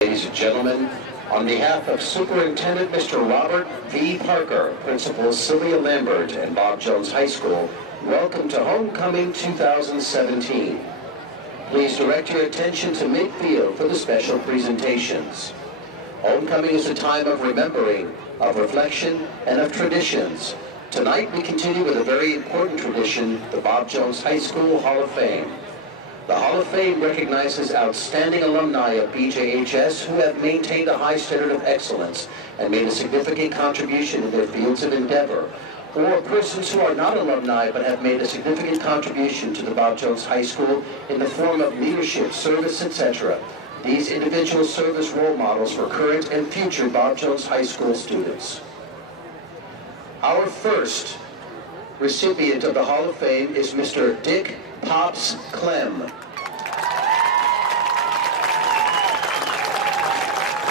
Ladies and gentlemen, on behalf of Superintendent Mr. Robert V. Parker, Principal Sylvia Lambert, and Bob Jones High School, welcome to Homecoming 2017. Please direct your attention to midfield for the special presentations. Homecoming is a time of remembering, of reflection, and of traditions. Tonight we continue with a very important tradition, the Bob Jones High School Hall of Fame. The Hall of Fame recognizes outstanding alumni of BJHS who have maintained a high standard of excellence and made a significant contribution in their fields of endeavor, or persons who are not alumni but have made a significant contribution to the Bob Jones High School in the form of leadership, service, etc. These individuals serve as role models for current and future Bob Jones High School students. Our first recipient of the Hall of Fame is Mr. Dick Pops Clem.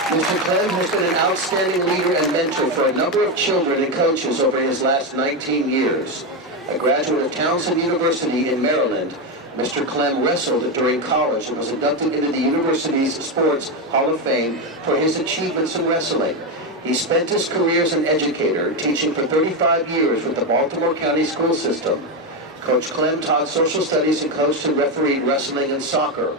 Mr. Clem has been an outstanding leader and mentor for a number of children and coaches over his last 19 years. A graduate of Townsend University in Maryland, Mr. Clem wrestled during college and was inducted into the university's Sports Hall of Fame for his achievements in wrestling. He spent his career as an educator, teaching for 35 years with the Baltimore County school system. Coach Clem taught social studies and coached and refereed wrestling and soccer.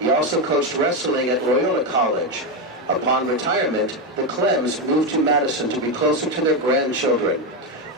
He also coached wrestling at Loyola College. Upon retirement, the Clems moved to Madison to be closer to their grandchildren.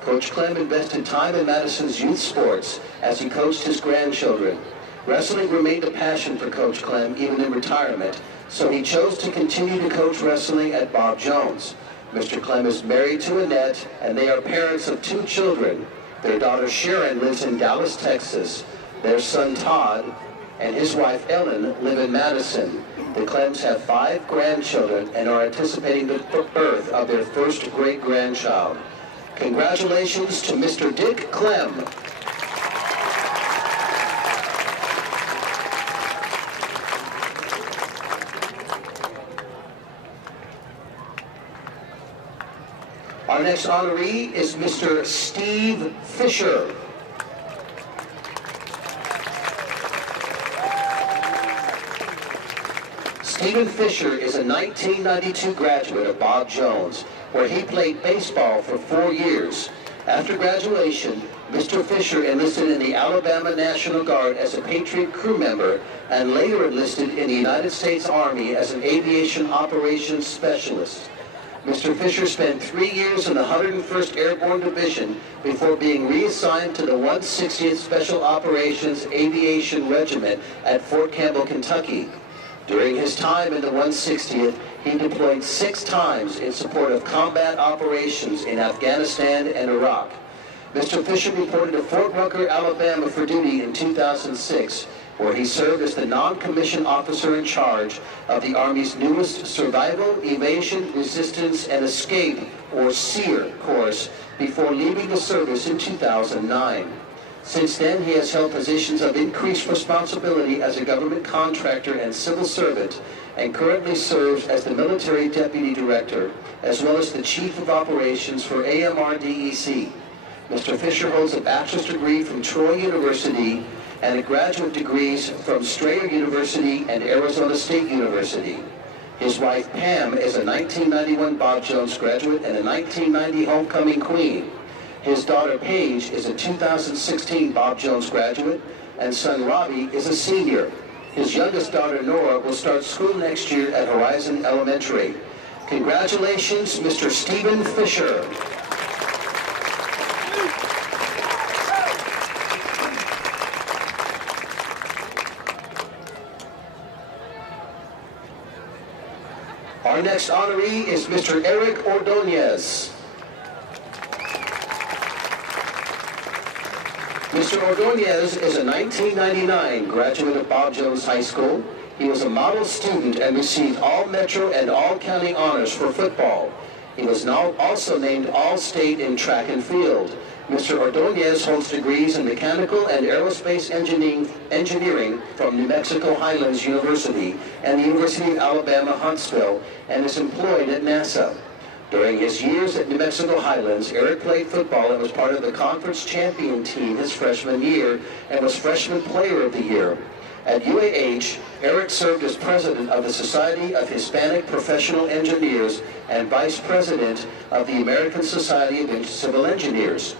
Coach Clem invested time in Madison's youth sports as he coached his grandchildren. Wrestling remained a passion for Coach Clem even in retirement, so he chose to continue to coach wrestling at Bob Jones. Mr. Clem is married to Annette, and they are parents of 2 children. Their daughter Sharon lives in Dallas, Texas. Their son Todd and his wife Ellen live in Madison. The Clems have 5 grandchildren and are anticipating the birth of their first great-grandchild. Congratulations to Mr. Dick Clem. Our next honoree is Mr. Steve Fisher. Stephen Fisher is a 1992 graduate of Bob Jones, where he played baseball for 4 years. After graduation, Mr. Fisher enlisted in the Alabama National Guard as a Patriot crew member and later enlisted in the United States Army as an aviation operations specialist. Mr. Fisher spent 3 years in the 101st Airborne Division before being reassigned to the 160th Special Operations Aviation Regiment at Fort Campbell, Kentucky. During his time in the 160th, he deployed 6 times in support of combat operations in Afghanistan and Iraq. Mr. Fisher reported to Fort Rucker, Alabama for duty in 2006, where he served as the non-commissioned officer in charge of the Army's newest Survival, Evasion, Resistance, and Escape, or SEER, course before leaving the service in 2009. Since then, he has held positions of increased responsibility as a government contractor and civil servant, and currently serves as the military deputy director, as well as the chief of operations for AMRDEC. Mr. Fisher holds a bachelor's degree from Troy University and a graduate degrees from Strayer University and Arizona State University. His wife Pam is a 1991 Bob Jones graduate and a 1990 homecoming queen. His daughter Paige is a 2016 Bob Jones graduate, and son Robbie is a senior. His youngest daughter Nora will start school next year at Horizon Elementary. Congratulations, Mr. Stephen Fisher. Our next honoree is Mr. Eric Ordonez. Mr. Ordonez is a 1999 graduate of Bob Jones High School. He was a model student and received all Metro and all county honors for football. He was now also named All-State in track and field. Mr. Ordonez holds degrees in mechanical and aerospace engineering from New Mexico Highlands University and the University of Alabama Huntsville, and is employed at NASA. During his years at New Mexico Highlands, Eric played football and was part of the conference champion team his freshman year and was Freshman Player of the Year. At UAH, Eric served as president of the Society of Hispanic Professional Engineers and vice president of the American Society of Civil Engineers.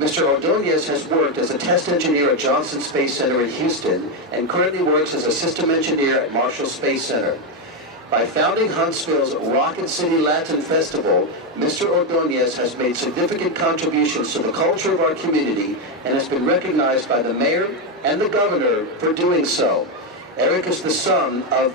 Mr. Ordonez has worked as a test engineer at Johnson Space Center in Houston and currently works as a system engineer at Marshall Space Center. By founding Huntsville's Rocket City Latin Festival, Mr. Ordonez has made significant contributions to the culture of our community and has been recognized by the mayor and the governor for doing so. Eric is the son of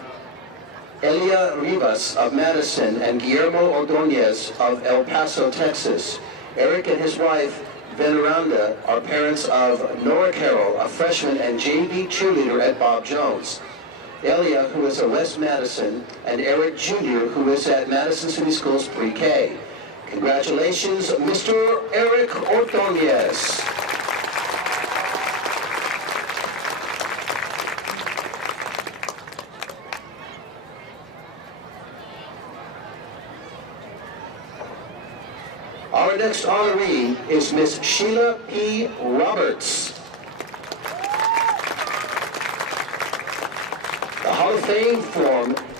Elia Rivas of Madison and Guillermo Ordonez of El Paso, Texas. Eric and his wife, Veneranda, are parents of Nora Carroll, a freshman and JV cheerleader at Bob Jones. Elia, who is at West Madison, and Eric Jr., who is at Madison City Schools Pre-K. Congratulations, Mr. Eric Ordonez. Our next honoree is Miss Sheila P. Roberts. The Hall of Fame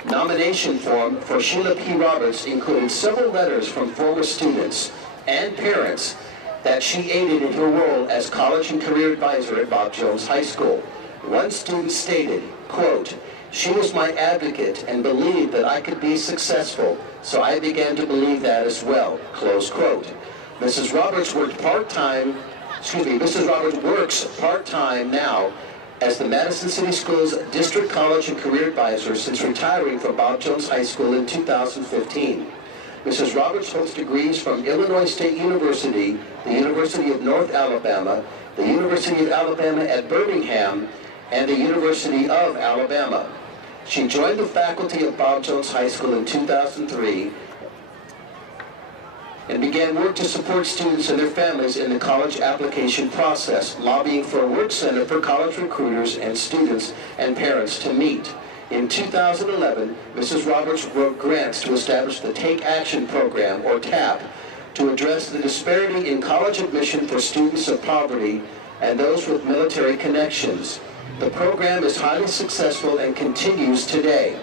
nomination form for Sheila P. Roberts included several letters from former students and parents that she aided in her role as college and career advisor at Bob Jones High School. One student stated, quote, "She was my advocate and believed that I could be successful, so I began to believe that as well," close quote. Mrs. Roberts works part-time now as the Madison City Schools District College and Career Advisor since retiring from Bob Jones High School in 2015. Mrs. Roberts holds degrees from Illinois State University, the University of North Alabama, the University of Alabama at Birmingham, and the University of Alabama. She joined the faculty of Bob Jones High School in 2003 and began work to support students and their families in the college application process, lobbying for a work center for college recruiters and students and parents to meet. In 2011, Mrs. Roberts wrote grants to establish the Take Action Program, or TAP, to address the disparity in college admission for students of poverty and those with military connections. The program is highly successful and continues today.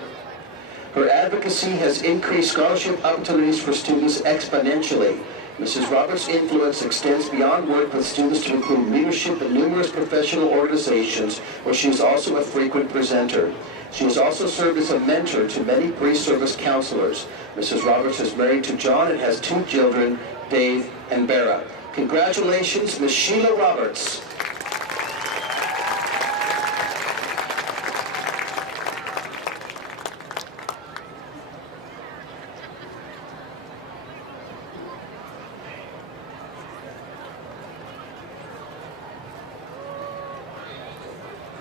Her advocacy has increased scholarship opportunities for students exponentially. Mrs. Roberts' influence extends beyond work with students to include leadership in numerous professional organizations where she is also a frequent presenter. She has also served as a mentor to many pre-service counselors. Mrs. Roberts is married to John and has 2 children, Dave and Bera. Congratulations, Ms. Sheila Roberts.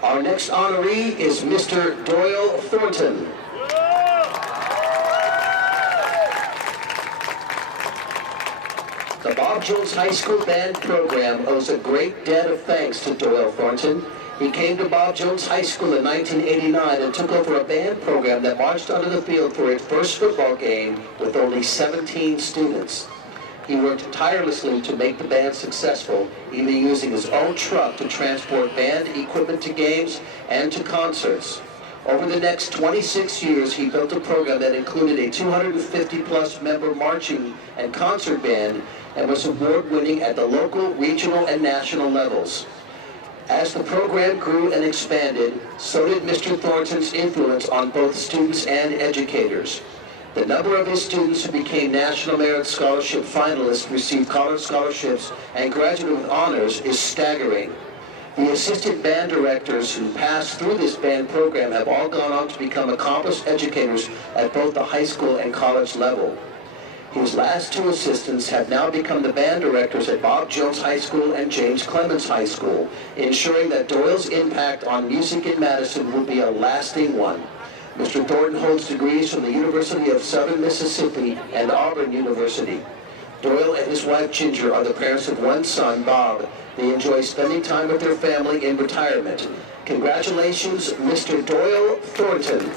Our next honoree is Mr. Doyle Thornton. The Bob Jones High School Band program owes a great debt of thanks to Doyle Thornton. He came to Bob Jones High School in 1989 and took over a band program that marched onto the field for its first football game with only 17 students. He worked tirelessly to make the band successful, even using his own truck to transport band equipment to games and to concerts. Over the next 26 years, he built a program that included a 250-plus member marching and concert band and was award-winning at the local, regional, and national levels. As the program grew and expanded, so did Mr. Thornton's influence on both students and educators. The number of his students who became National Merit Scholarship finalists, received college scholarships, and graduated with honors is staggering. The assistant band directors who passed through this band program have all gone on to become accomplished educators at both the high school and college level. His last 2 assistants have now become the band directors at Bob Jones High School and James Clemens High School, ensuring that Doyle's impact on music in Madison will be a lasting one. Mr. Thornton holds degrees from the University of Southern Mississippi and Auburn University. Doyle and his wife Ginger are the parents of 1 son, Bob. They enjoy spending time with their family in retirement. Congratulations, Mr. Doyle Thornton.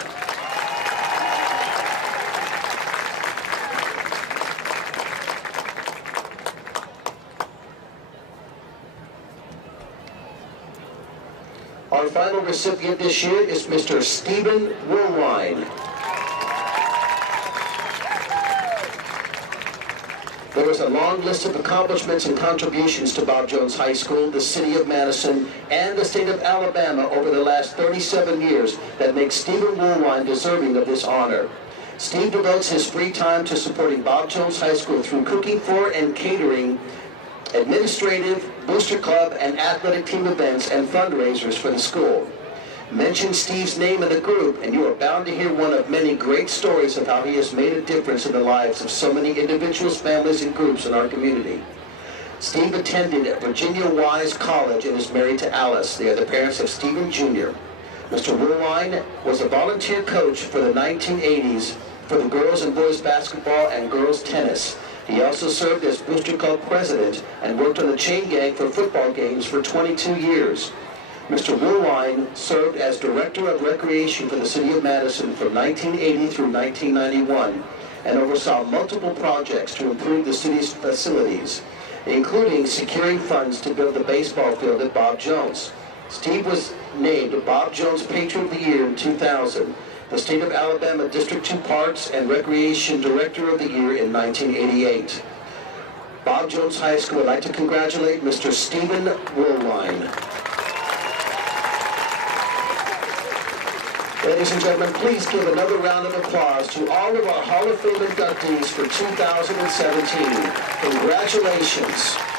Our final recipient this year is Mr. Stephen Woolwine. There was a long list of accomplishments and contributions to Bob Jones High School, the city of Madison, and the state of Alabama over the last 37 years that makes Stephen Woolwine deserving of this honor. Steve devotes his free time to supporting Bob Jones High School through cooking for and catering, administrative, booster club, and athletic team events and fundraisers for the school. Mention Steve's name in the group, and you are bound to hear one of many great stories of how he has made a difference in the lives of so many individuals, families, and groups in our community. Steve attended at Virginia Wise College and is married to Alice. They are the parents of Stephen Jr. Mr. Woolwine was a volunteer coach for the 1980s for the girls and boys basketball and girls tennis. He also served as Booster Club president and worked on the chain gang for football games for 22 years. Mr. Woolwine served as Director of Recreation for the City of Madison from 1980 through 1991 and oversaw multiple projects to improve the city's facilities, including securing funds to build the baseball field at Bob Jones. Steve was named Bob Jones Patriot of the Year in 2000, the State of Alabama District 2 Parks and Recreation Director of the Year in 1988. Bob Jones High School would like to congratulate Mr. Stephen Woolwine. Ladies and gentlemen, please give another round of applause to all of our Hall of Fame inductees for 2017. Congratulations.